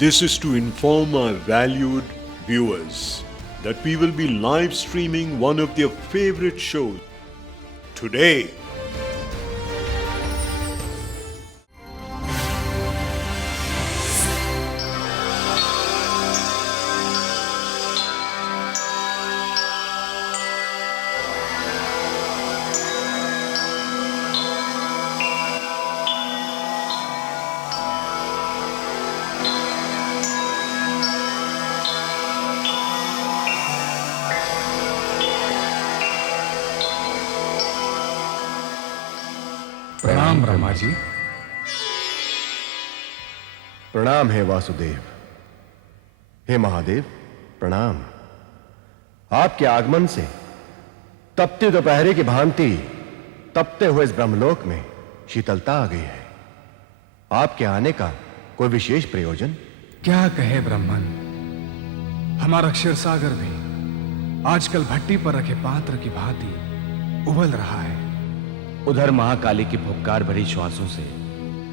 This is to inform our valued viewers that we will be live streaming one of their favorite shows today. प्रणाम ब्रह्मा जी। प्रणाम हे वासुदेव। हे महादेव प्रणाम। आपके आगमन से तपते दोपहरे की भांति तपते हुए इस ब्रह्मलोक में शीतलता आ गई है। आपके आने का कोई विशेष प्रयोजन? क्या कहे ब्रह्मन, हमारा क्षीर सागर भी आजकल भट्टी पर रखे पात्र की भांति उबल रहा है। उधर महाकाली की फुफकार भरी श्वासों से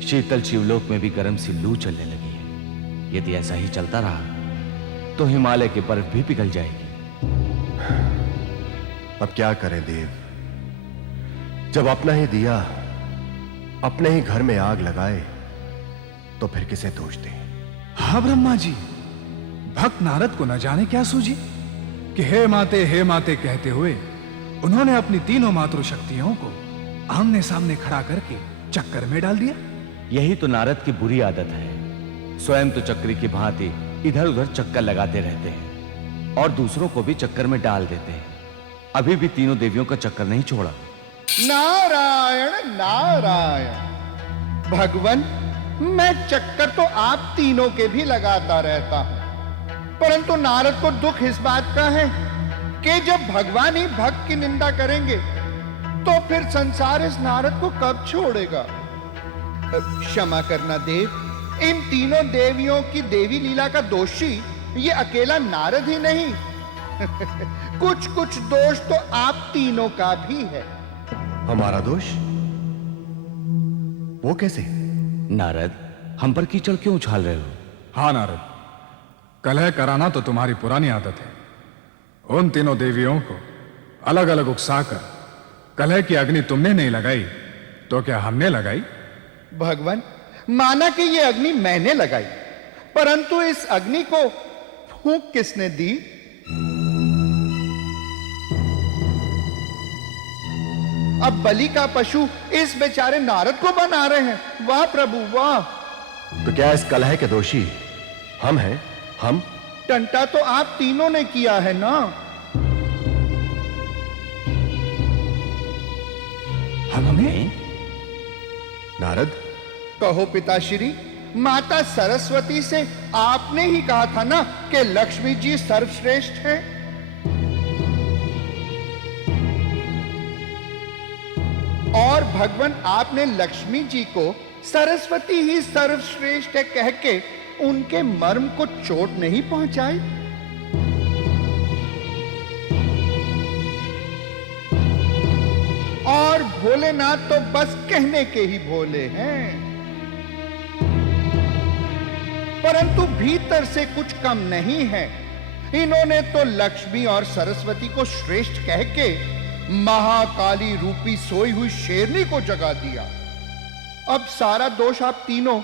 शीतल शिवलोक में भी गर्म सी लू चलने लगी है। यदि ऐसा ही चलता रहा तो हिमालय की बर्फ भी पिघल जाएगी। अब क्या करें देव, जब अपना ही दिया अपने ही घर में आग लगाए तो फिर किसे दोष दें? हाँ ब्रह्मा जी, भक्त नारद को न जाने क्या सूझी कि हे माते कहते हुए उन्होंने अपनी तीनों मातृ शक्तियों को आमने सामने खड़ा करके चक्कर में डाल दिया। यही तो नारद की बुरी आदत है। स्वयं तो चक्री की भांति इधर उधर चक्कर लगाते रहते हैं और दूसरों को भी चक्कर में डाल देते हैं। अभी भी तीनों देवियों का चक्कर नहीं छोड़ा। नारायण नारायण। भगवान, मैं चक्कर तो आप तीनों के भी लगाता रहता हूं, परंतु नारद को दुख इस बात का है कि जब भगवान ही भक्त की निंदा करेंगे तो फिर संसार इस नारद को कब छोड़ेगा। क्षमा करना देव, इन तीनों देवियों की देवी लीला का दोषी ये अकेला नारद ही नहीं कुछ कुछ दोष तो आप तीनों का भी है। हमारा दोष? वो कैसे? नारद, हम पर कीचड़ क्यों उछाल रहे हो? हाँ नारद, कलह कराना तो तुम्हारी पुरानी आदत है। उन तीनों देवियों को अलग अलग उकसाकर कलह की अग्नि तुमने नहीं लगाई तो क्या हमने लगाई? भगवान, माना कि ये अग्नि मैंने लगाई, परंतु इस अग्नि को फूंक किसने दी? अब बलि का पशु इस बेचारे नारद को बना रहे हैं। वाह प्रभु वाह। तो क्या इस कलह के दोषी हम हैं? हम? टंटा तो आप तीनों ने किया है ना। हमें? नारद, कहो पिताश्री, माता सरस्वती से आपने ही कहा था ना कि लक्ष्मी जी सर्वश्रेष्ठ हैं। और भगवान, आपने लक्ष्मी जी को सरस्वती ही सर्वश्रेष्ठ है कह के उनके मर्म को चोट नहीं पहुंचाई। और भोलेनाथ तो बस कहने के ही भोले हैं, परंतु भीतर से कुछ कम नहीं है। इन्होंने तो लक्ष्मी और सरस्वती को श्रेष्ठ कह के महाकाली रूपी सोई हुई शेरनी को जगा दिया। अब सारा दोष आप तीनों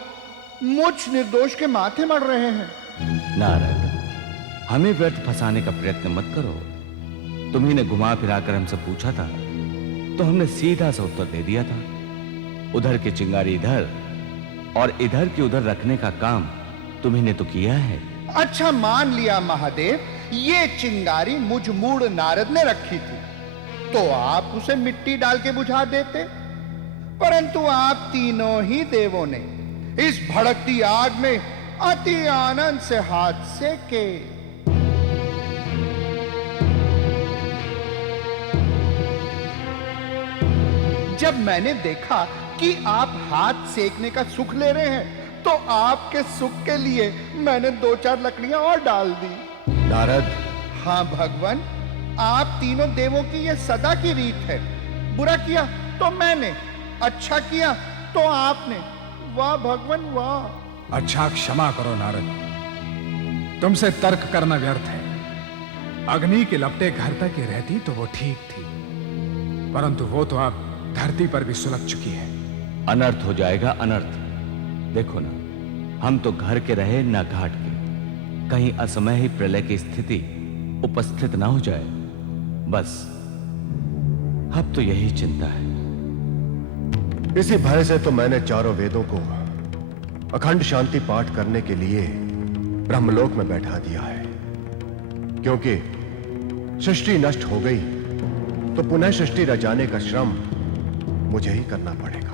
मुझ निर्दोष के माथे मढ़ रहे हैं। नारद, हमें व्यर्थ फंसाने का प्रयत्न मत करो। तुम्ही ने घुमा फिरा कर हमसे पूछा था तो हमने सीधा सा उत्तर दे दिया था। उधर की चिंगारी इधर और इधर की उधर रखने का काम तुम्ही ने तो किया है। अच्छा मान लिया महादेव, ये चिंगारी मुझ मूढ़ नारद ने रखी थी तो आप उसे मिट्टी डाल के बुझा देते, परंतु आप तीनों ही देवों ने इस भड़कती आग में अति आनंद से हाथ सेके। जब मैंने देखा कि आप हाथ सेकने का सुख ले रहे हैं तो आपके सुख के लिए मैंने 2-4 लकड़ियां और डाल दी। नारद। हाँ भगवान, आप तीनों देवों की यह सदा की रीत है। बुरा किया तो मैंने, अच्छा किया तो आपने। वाह भगवान वाह। अच्छा क्षमा करो नारद, तुमसे तर्क करना व्यर्थ है। अग्नि के लपटे घर तक ही रहती तो वो ठीक थी, परंतु वो तो अब धरती पर भी सुलग चुकी है। अनर्थ हो जाएगा, अनर्थ। देखो ना, हम तो घर के रहे ना घाट के, कहीं असमय ही प्रलय की स्थिति उपस्थित ना हो जाए, बस अब तो यही चिंता है। इसी भय से तो मैंने चारों वेदों को अखंड शांति पाठ करने के लिए ब्रह्मलोक में बैठा दिया है, क्योंकि सृष्टि नष्ट हो गई तो पुनः सृष्टि रचाने का श्रम मुझे ही करना पड़ेगा।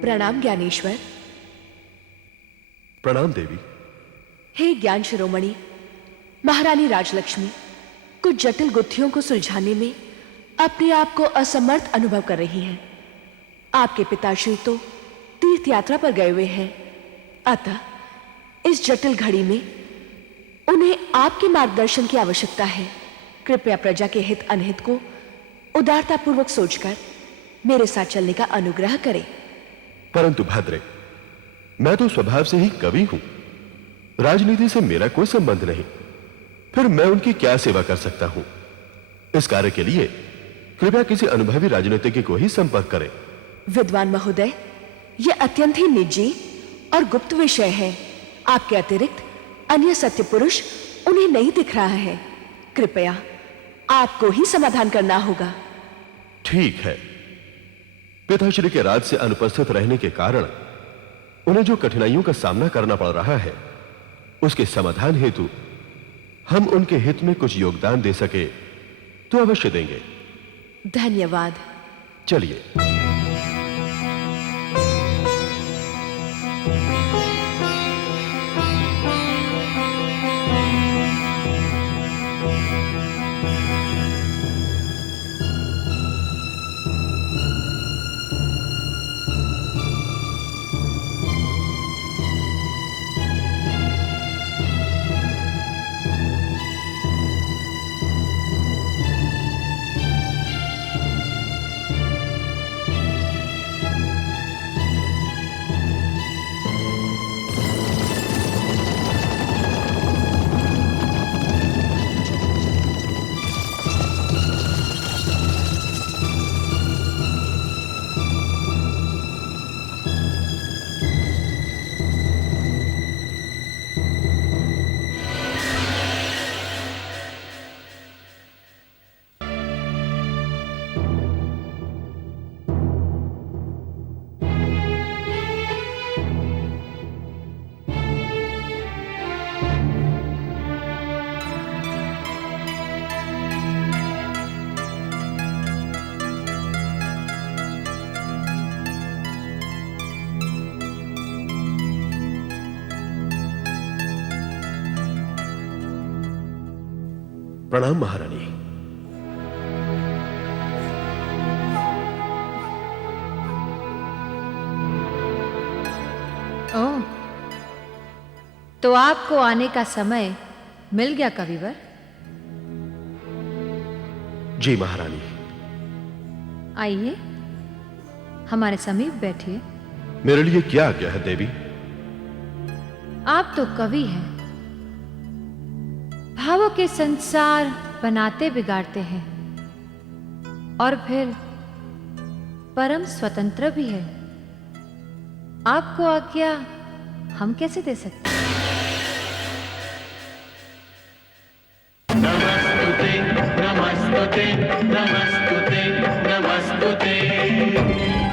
प्रणाम ज्ञानेश्वर। प्रणाम देवी। हे ज्ञान शिरोमणि, महारानी राजलक्ष्मी कुछ जटिल गुत्थियों को सुलझाने में अपने आप को असमर्थ अनुभव कर रही हैं। आपके पिताश्री तो तीर्थ यात्रा पर गए हुए हैं, अतः इस जटिल घड़ी में उन्हें आपके मार्गदर्शन की आवश्यकता है। कृपया प्रजा के हित अनहित को उदारतापूर्वक सोचकर मेरे साथ चलने का अनुग्रह करें। परंतु भद्रे, मैं तो स्वभाव से ही कवि हूं, राजनीति से मेरा कोई संबंध नहीं, फिर मैं उनकी क्या सेवा कर सकता हूं? इस कार्य के लिए कृपया किसी अनुभवी राजनीतिज्ञ को ही संपर्क करें। विद्वान महोदय, यह अत्यंत ही निजी और गुप्त विषय है। आपके अतिरिक्त अन्य सत्य पुरुष उन्हें नहीं दिख रहा है। कृपया आपको ही समाधान करना होगा। ठीक है। पिताश्री के राज से अनुपस्थित रहने के कारण उन्हें जो कठिनाइयों का सामना करना पड़ रहा है, उसके समाधान हेतु हम उनके हित में कुछ योगदान दे सके तो अवश्य देंगे। धन्यवाद। चलिए। प्रणाम महारानी। ओह, तो आपको आने का समय मिल गया कविवर। जी महारानी। आइए, हमारे समीप बैठिए। मेरे लिए क्या आज्ञा है देवी? आप तो कवि हैं, भावों के संसार बनाते बिगाड़ते हैं और फिर परम स्वतंत्र भी है। आपको आज्ञा हम कैसे दे सकते हैं? नमस्तुते नमस्तुते नमस्तुते वासुदेव।